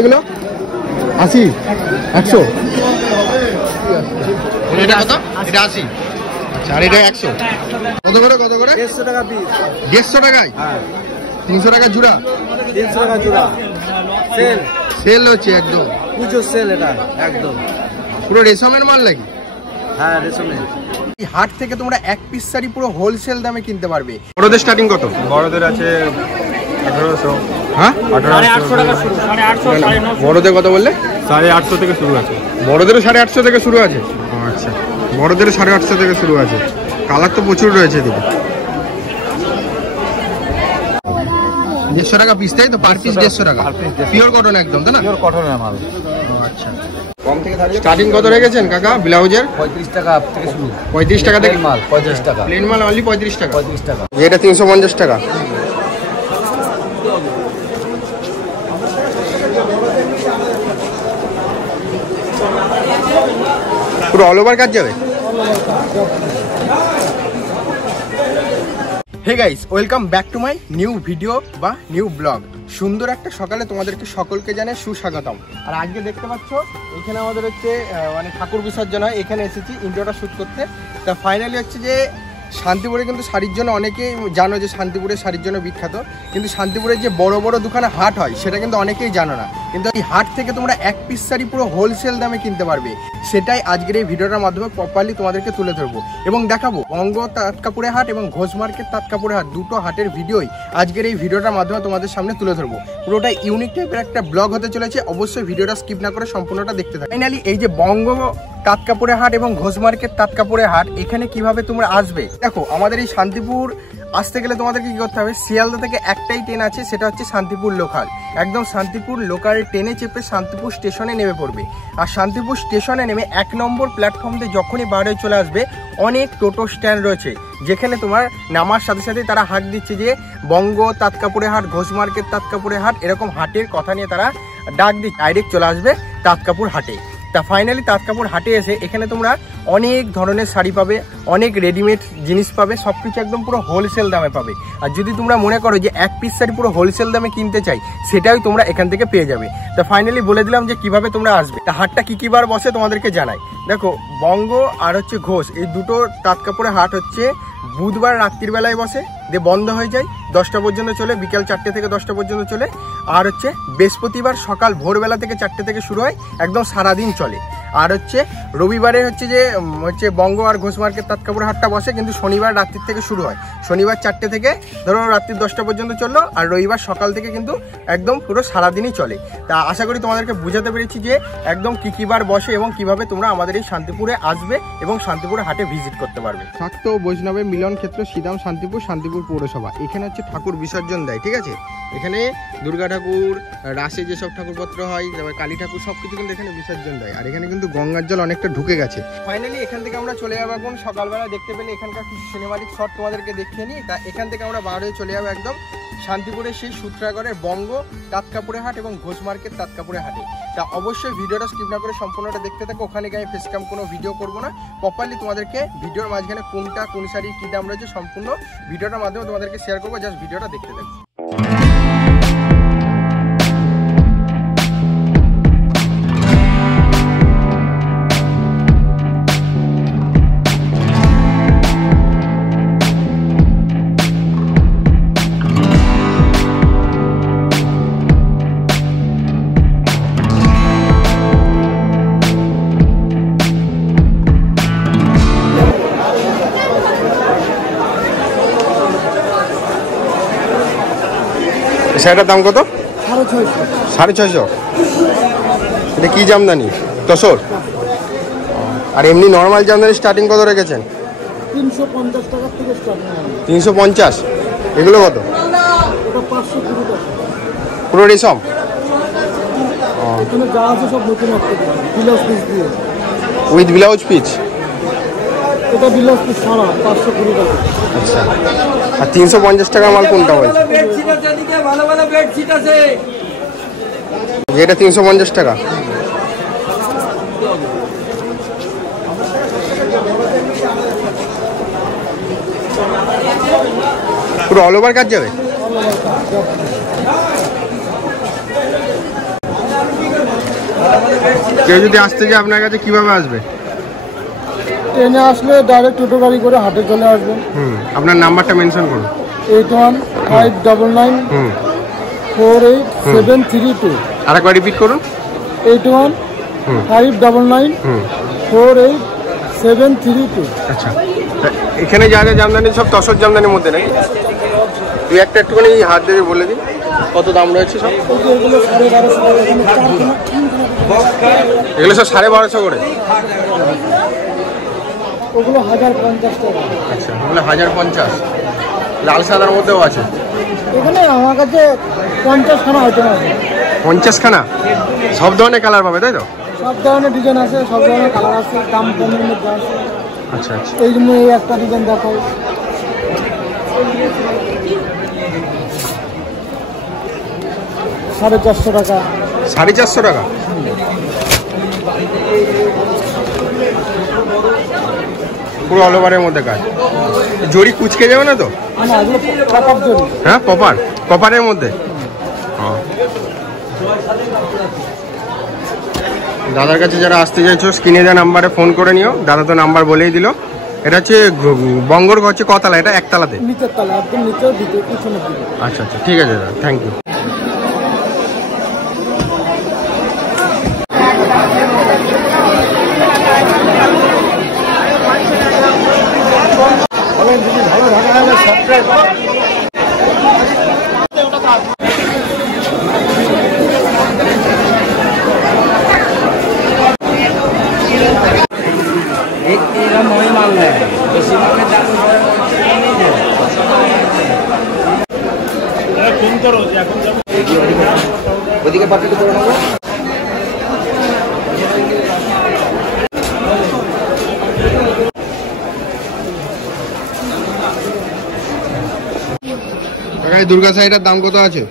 এগুলো 80 100 এটা কত? এটা 80। আচ্ছা, আর এটা 100 কত করে 150 টাকা পিস। 150 টাকায়? হ্যাঁ 300 টাকা জোড়া। 300 টাকা জোড়া। সেল সেল হচ্ছে একদম পুজো সেল, এটা একদম পুরো রেশমের মাল নাকি? হ্যাঁ রেশমের। এই হাট থেকে তোমরা এক পিস শাড়ি পুরো হোলসেল দামে কিনতে পারবে। বড়দের স্টার্টিং কত? বড়দের আছে 1800। হ্যাঁ 850 টাকা শুরু। 850 950। বড়দের কত বললে? 850 থেকে শুরু আছে। বড়দেরও 850 থেকে শুরু আছে। আচ্ছা, বড়দেরও 850 থেকে শুরু আছে। কালার তো প্রচুর রয়েছে এদিকে। 150 টাকা পিস, তাই তো? পার পিস 150 টাকা। পিওর কটন একদম, তাই না? পিওর কটনের মাল। আচ্ছা, কম থেকে স্টার্টিং কত রেখেছেন কাকা ব্লাউজের? 35 টাকা থেকে শুরু। 35 টাকা থেকে মাল 35 টাকা। প্লেন মাল অনলি 35 টাকা। 35 টাকা। এটা 350 টাকা। পুরো অল ওভার কাজ যাবে। Hey guys, welcome back to my new video বা নিউ ব্লগ। সুন্দর একটা সকালে তোমাদেরকে সকলকে জানাই সুস্বাগতম। আর আজকে দেখতে পাচ্ছ এখানে আমাদের হচ্ছে মানে ঠাকুর বিসর্জন হয়, এখানে এসেছি ইন্ট্রোটা শ্যুট করতে। তা ফাইনালি হচ্ছে যে শান্তিপুরে কিন্তু শাড়ির জন্য অনেকেই জানো যে শান্তিপুরের শাড়ির জন্য বিখ্যাত, কিন্তু শান্তিপুরের যে বড় বড় দোকানে হাট হয় সেটা কিন্তু অনেকেই জানো না। কিন্তু এই হাট থেকে তোমরা এক পিস শাড়ি পুরো হোলসেল দামে কিনতে পারবে, সেটাই আজকের এই ভিডিওটার মাধ্যমে প্রপারলি তোমাদেরকে তুলে ধরবো এবং দেখাবো। বঙ্গ তাঁতকাপুরে হাট এবং ঘোষ মার্কেট তাঁতকাপুরে হাট, দুটো হাটের ভিডিওই আজকের এই ভিডিওটার মাধ্যমে তোমাদের সামনে তুলে ধরবো। পুরোটা ইউনিক টাইপের একটা ব্লগ হতে চলেছে, অবশ্যই ভিডিওটা স্কিপ না করে সম্পূর্ণটা দেখতে থাকো। ফাইনালি এই যে বঙ্গ তাঁতকাপুরে হাট এবং ঘোষ মার্কেট তাঁতকাপুরে হাট, এখানে কিভাবে তোমরা আসবে দেখো। আমাদের এই শান্তিপুর আসতে গেলে তোমাদেরকে কি করতে হবে, শিয়ালদা থেকে একটাই ট্রেন আছে, সেটা হচ্ছে শান্তিপুর লোকাল। একদম শান্তিপুর লোকালের ট্রেনে চেপে শান্তিপুর স্টেশনে নেমে পড়বে। আর শান্তিপুর স্টেশনে নেমে 1 নম্বর প্ল্যাটফর্ম দিয়ে যখনই বাইরে চলে আসবে, অনেক টোটো স্ট্যান্ড রয়েছে, যেখানে তোমার নামার সাথে সাথে তারা হাঁক দিচ্ছে যে বঙ্গ তাঁতকাপুরে হাট, ঘোষ মার্কেট তাঁতকাপুরে হাট, এরকম হাটের কথা নিয়ে তারা ডাক দিচ্ছে। ডাইরেক্ট চলে আসবে তাঁতকাপুর হাটে। তা ফাইনালি তাঁতকাপুর হাটে এসে এখানে তোমরা অনেক ধরনের শাড়ি পাবে, অনেক রেডিমেড জিনিস পাবে, সব কিছু একদম পুরো হোলসেল দামে পাবে। আর যদি তোমরা মনে করো যে এক পিস শাড়ি পুরো হোলসেল দামে কিনতে চাই, সেটাই তোমরা এখান থেকে পেয়ে যাবে। তা ফাইনালি বলে দিলাম যে কিভাবে তোমরা আসবে। তা হাটটা কি বার বসে তোমাদেরকে জানাই। দেখো, বঙ্গ আর হচ্ছে ঘোষ, এই দুটো তাঁতকাপুরে হাট হচ্ছে বুধবার রাত্রির বেলায় বসে, দিয়ে বন্ধ হয়ে যায় 10টা পর্যন্ত চলে, বিকেল 4টে থেকে 10টা পর্যন্ত চলে। আর হচ্ছে বৃহস্পতিবার সকাল ভোরবেলা থেকে 4টে থেকে শুরু হয়, একদম সারাদিন চলে। আর হচ্ছে রবিবারে হচ্ছে যে বঙ্গ আর ঘোষ মার্কেট তাঁতকাপুরে হাটটা বসে, কিন্তু শনিবার রাত্রির থেকে শুরু হয়। শনিবার 4টে থেকে ধরো রাত্রি 10টা পর্যন্ত চললো, আর রবিবার সকাল থেকে কিন্তু একদম পুরো সারাদিনই চলে। তা আশা করি তোমাদেরকে বুঝাতে পেরেছি যে একদম কি বার বসে এবং কিভাবে তোমরা আমাদের এই শান্তিপুরে আসবে এবং শান্তিপুরে হাটে ভিজিট করতে পারবে। শাক্ত বৈষ্ণবে মিলন ক্ষেত্র শ্রীদাম শান্তিপুর, শান্তিপুর পৌরসভা। এখানে হচ্ছে ঠাকুর বিসর্জন দেয়, ঠিক আছে? এখানে দুর্গা ঠাকুর, রাসে যেসব ঠাকুরপত্র হয়, তারপর কালী ঠাকুর, সবকিছু কিন্তু এখানে বিসর্জন দেয়। আর এখানে কিন্তু গঙ্গার জল অনেকটা ঢুকে গেছে। ফাইনালি এখান থেকে আমরা চলে যাবো এখন সকালবেলা। দেখতে পেলে এখানকার কিছু সিনেমাটিক শট তোমাদেরকে দেখিয়ে নিই। তা এখান থেকে আমরা বার হয়ে চলে যাবো একদম শান্তিপুরের সেই সূত্রাগড়ের বঙ্গ তাঁতকাপুরে হাট এবং ঘোষ মার্কেট তাঁতকাপুরে হাটে। তা অবশ্যই ভিডিওটা স্কিপ না করে সম্পূর্ণটা দেখতে থাকো। ওখানে গিয়ে ফেস ক্যাম কোনো ভিডিও করবো না, প্রপারলি তোমাদেরকে ভিডিওর মাঝখানে কোনটা কোন শাড়ি কী দাম রয়েছে সম্পূর্ণ ভিডিওটার মাধ্যমে তোমাদেরকে শেয়ার করবো। জাস্ট ভিডিওটা দেখতে থাকো। শাড়িটার দাম কত? 650। এটা কি জামদানি? তসর? আর এমনি নর্মাল জামদানি স্টার্টিং কত রেখেছেন? 350 টাকা থেকে স্টার্টিং। 350। এগুলো কত? এটা 520 টাকা। পুরো রেশম? এখানে যা আছে সব নতুন আসছে, ব্লাউজ পিস দিয়ে। With blouse piece? এটা ব্লাউজ পিস ছাড়া 520 টাকা। আচ্ছা, আর 350 টাকা মাল কোনটা বলছে? এটা 350 টাকা। পুরো অল ওভার কাজ যাবে। কেউ যদি আসতে যায় আপনার কাছে কিভাবে আসবে? ট্রেনে আসলে ডাইরেক্ট টোটো গাড়ি করে হাটে চলে আসবেন। আপনার নাম্বারটা মেনশন করুন। 8159948732। আর একবার রিপিট করুন। 8159948732। আচ্ছা, এখানে যা যা জামদানি সব তসর জামদানির মধ্যে নাকি? দুই একটা একটুখানি হাত দিয়ে বলে দিন কত দাম রয়েছে সব। এগুলো সব 1250 করে। ওগুলো 1050 টাকা। আচ্ছা, ওগুলো 1050। লাল সাদার মধ্যেও আছে এখানে আমার কাছে 50 খানা আইটেম আছে। 50 খানা? সব ধরনের কালার পাবে তাই তো? সব ধরনের ডিজাইন আছে, সব ধরনের কালার আছে, দাম কমের মধ্যে আছে। আচ্ছা আচ্ছা, এই জন্য এই একটা ডিজাইন দেখাই। $450 টাকা। 450 টাকা? পুরো অল ওভারের মধ্যে কাজ। জড়ি কুচকে যাবে না তো? না, এগুলো পপ জরি। হ্যাঁ, কপারের মধ্যে। দাদার কাছে যারা আসতে চাইছো স্ক্রিনে দেওয়া নাম্বারে ফোন করে নিও। দাদা তো নাম্বার বলেই দিল। এটা হচ্ছে বঙ্গর হচ্ছে কতলা? এটা একতলাতে? নিচের তলা, একদম নিচের দিকে, পিছনের দিকে। আচ্ছা আচ্ছা, ঠিক আছে দাদা, থ্যাংক ইউ। ওদিকে পাঠিয়ে করে নেবো। দুর্গা শাড়িটার দাম কত আছে?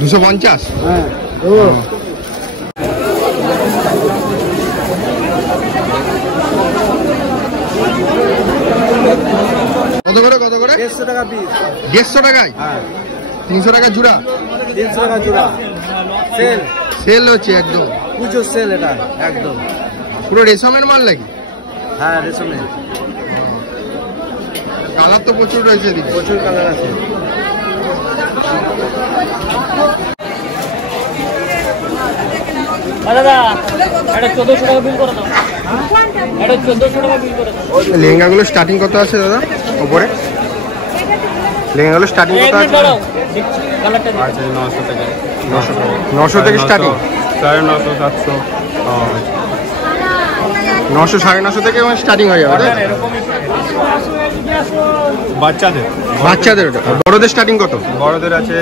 250? হ্যাঁ। কত করে? 150 টাকা পিস। 150 টাকায়? হ্যাঁ। 300 টাকা জোড়া? 300 টাকা জোড়া। সেল হচ্ছে একদম পুজো সেল, এটা একদম পুরো রেশমের মাল নাকি? হ্যাঁ, রেশমের। কালার তো প্রচুর রয়েছে এদিকে। প্রচুর কালার আছে। লেহেঙ্গাগুলো স্টার্টিং কত আছে দাদা উপরে? লেহেঙ্গাগুলো স্টার্টিং কত আছে? 900 থেকে স্টার্টিং? 950, 700। 900 950 থেকে স্টার্টিং হয়ে যাবে। বাচ্চাদের ওটা। বড়দের স্টার্টিং কত? বড়দের আছে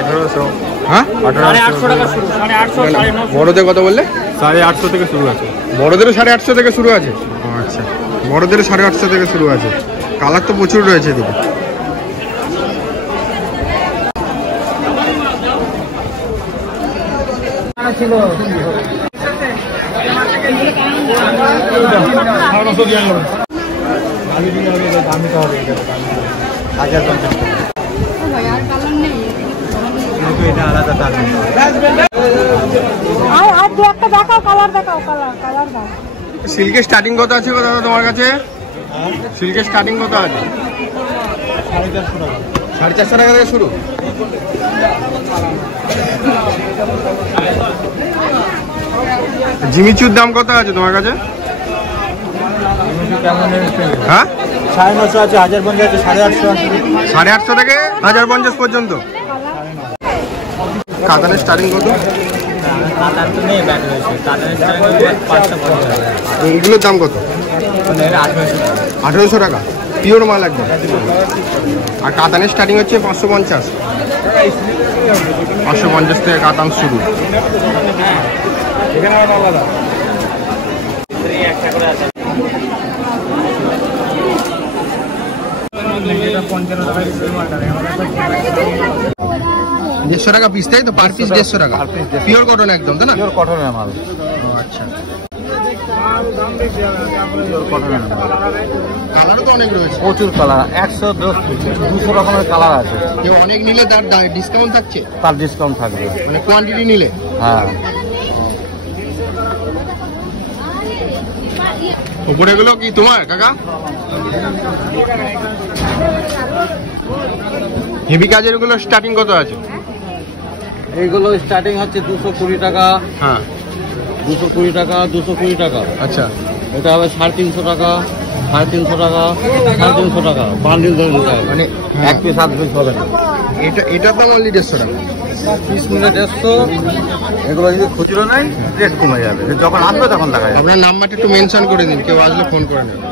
1800। হ্যাঁ, 850 টাকা শুরু। 850, 950। বড়দের কত বললে? 850 থেকে শুরু আছে। বড়দেরও 850 থেকে শুরু আছে? আচ্ছা, বড়দেরও 850 থেকে শুরু আছে। কালার তো প্রচুর রয়েছে এদিকে। সিল্কের স্টার্টিং কত আছে দাদা তোমার কাছে? সিল্কের স্টার্টিং কত আছে? 450 টাকা থেকে শুরু। জিমিচুর দাম কত আছে তোমার কাছে? হ্যাঁ, 950 আছে, 1050 আছে, 850 আছে। 850 থেকে 1050 পর্যন্ত। কাতানের স্টার্টিং কত? এইগুলোর দাম কত? 1800 টাকা। পিওর মাল একদম। আর কাতানের স্টার্টিং হচ্ছে 550। 550 থেকে কাতান শুরু। দেড়শো টাকা পিস, তাই তো? পার পিস 150 টাকা। পিওর কটন একদম, তাই না? পিওর কটনের মাল। আচ্ছা। কালারও তো অনেক রয়েছে, প্রচুর কালার, 100-200 রকমের কালার আছে। কেউ অনেক নিলে তার ডিসকাউন্ট থাকছে, তার ডিসকাউন্ট থাকবে, মানে কোয়ান্টিটি নিলে। হ্যাঁ। উপরে গুলো কি তোমার কাকা? হেভি কাজের গুলো স্টার্টিং কত আছে? এইগুলো স্টার্টিং হচ্ছে 220 টাকা। হ্যাঁ, 220 টাকা, 220 টাকা। আচ্ছা, এটা হবে 350 টাকা, 350 টাকা, 350 টাকা। বান্ডিল ধরে নিতে হবে, মানে এক পিস 7 পিস হবে না। এটার দাম অনলি 150 টাকা। পিস নিলে 150। এগুলো যদি খুচরো নেয় রেট কমে যাবে, যখন আসবে তখন দেখা যাবে। আপনার নাম্বারটা একটু মেনশন করে দিন, কেউ আসলে ফোন করে নেবে।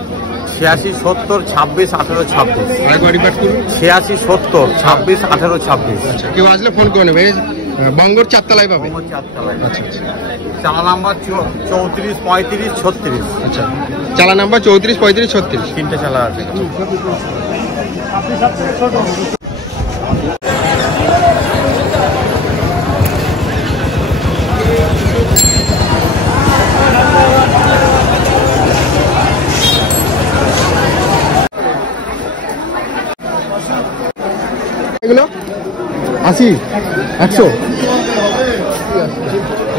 86 70 26 18 26। আরেকবার রিপিট করুন। 86 70 26 18 26। আচ্ছা, কেউ আসলে ফোন করে নেবে। বঙ্গর 4 তলায় পাবে। আচ্ছা আচ্ছা, চালা নাম্বার 34 35 36। আচ্ছা, চালা নাম্বার 34 35 36। 3টে চালা আছে। এগুলো 80 100।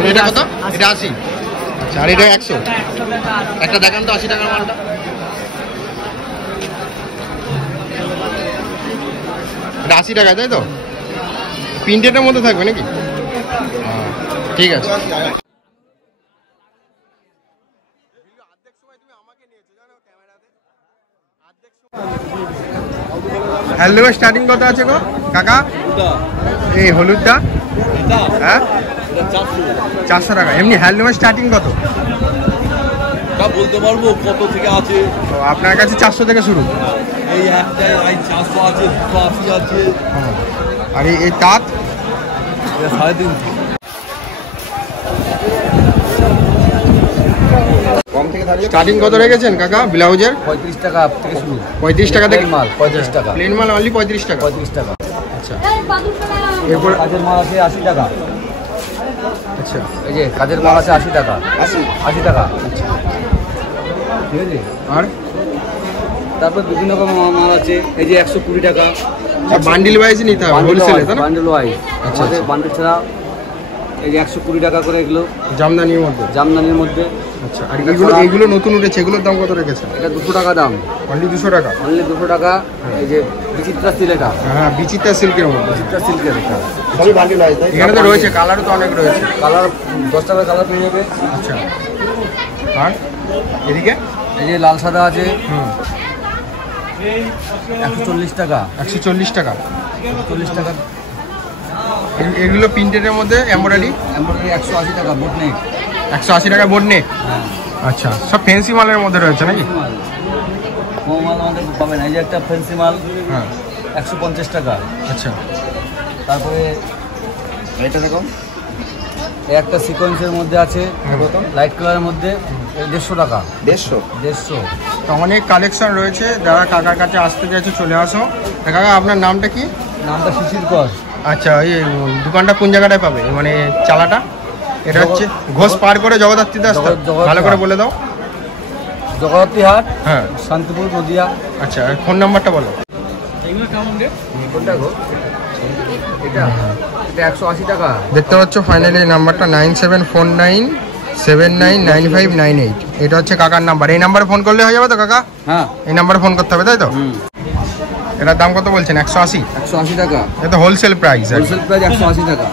এটা কত? এটা 80। আচ্ছা, আর এটা 100। একটা দেখান তো 80 টাকার মালটা। এটা 80 টাকা, তাই তো? প্রিন্টেডের মধ্যে থাকবে নাকি? ঠিক আছে। হ্যালো, স্টার্টিং কত আছে গো কাকা? এই হলুদটা? হ্যাঁ, 400 টাকা। এমনি হ্যান্ডলুমের স্টার্টিং কত? বলতে পারবো কত থেকে আছে। তো আপনার কাছে 400 থেকে শুরু। এই একটাই 400 আছে, 280 আছে। আর এই তাঁত? 350। স্টার্টিং কত রেখেছেন কাকা ব্লাউজের? 35 টাকা থেকে শুরু। 35 টাকা থেকে মাল 35 টাকা। প্লেন মাল অনলি 35 টাকা। 35 টাকা। আচ্ছা, এরপর কাজের মাল আছে 80 টাকা। আচ্ছা, এই যে কাজের মাল আছে 80 টাকা। 80 টাকা। ঠিক আছে। আর তারপর বিভিন্ন রকমের মাল আছে, এই যে 120 টাকা। বান্ডিল ওয়াইজ নিতে হবে, হোলসেলে তাই না? Bundle wise. আচ্ছা, আমাদের বান্ডেল ছাড়া এই যে 120 টাকা করে এগুলো জামদানির মধ্যে। জামদানির মধ্যে। আচ্ছা, আর এগুলো নতুন উঠেছে, এগুলোর দাম কত রেখেছেন? এটা 200 টাকা দাম, অনলি 200 টাকা। অনলি 200 টাকা। এই যে বিচিত্রা সিল, এটা হ্যাঁ, বিচিত্রা সিল্কের মধ্যে। বিচিত্রা সিল্কের। এটা এখানে তো রয়েছে, কালারও তো অনেক রয়েছে। কালার 10 টাকা কালার পেয়ে যাবে। আচ্ছা, আর এদিকে এই যে লাল সাদা আছে, হুম, 140 টাকা। 140 টাকা। 40 টাকা। এগুলো প্রিন্টেডের মধ্যে এমব্রয়ডারি। এমব্রয়ডারি 180 টাকা বোটনেক। 180 টাকা বোর্ড নে। হ্যাঁ, আচ্ছা, সব ফ্যান্সি মালের মধ্যে রয়েছে নাকি? মাল কম মাল আমাদের পাবেন। এই যে একটা ফ্যান্সি মাল হ্যাঁ, 150 টাকা। আচ্ছা, তারপরে এটা দেখো, এই একটা সিকোয়েন্সের মধ্যে আছে লাইট কালারের মধ্যে, 150 টাকা। 150। তো অনেক কালেকশন রয়েছে। যারা কাকার কাছে আসতে চাইছে চলে আসো। তা কাকা, আপনার নামটা কি? নামটা শিশির কর। আচ্ছা, এই দোকানটা কোন জায়গাটায় পাবে? মানে চালাটা এটা হচ্ছে ঘোষ পার করে জগদ্ধাত্রীতে আসতে হবে? জগদ্ধাত্রী। ভালো করে বলে দাও। জগদ্ধাত্রী হাট, হ্যাঁ, শান্তিপুর, নদিয়া। আচ্ছা, আর ফোন নাম্বারটা বলো। কোনটা গো? এটা 180 টাকা। দেখতে পাচ্ছ ফাইনালি নাম্বারটা 9749799598। এটা হচ্ছে কাকার নাম্বার। এই নাম্বারে ফোন করলে হয়ে যাবে তো কাকা? হ্যাঁ, এই নাম্বারে ফোন করতে হবে, তাই তো? এটার দাম কত বলছেন? 180। 180 টাকা। এটা হোলসেল প্রাইস। হোলসেল প্রাইস 180 টাকা।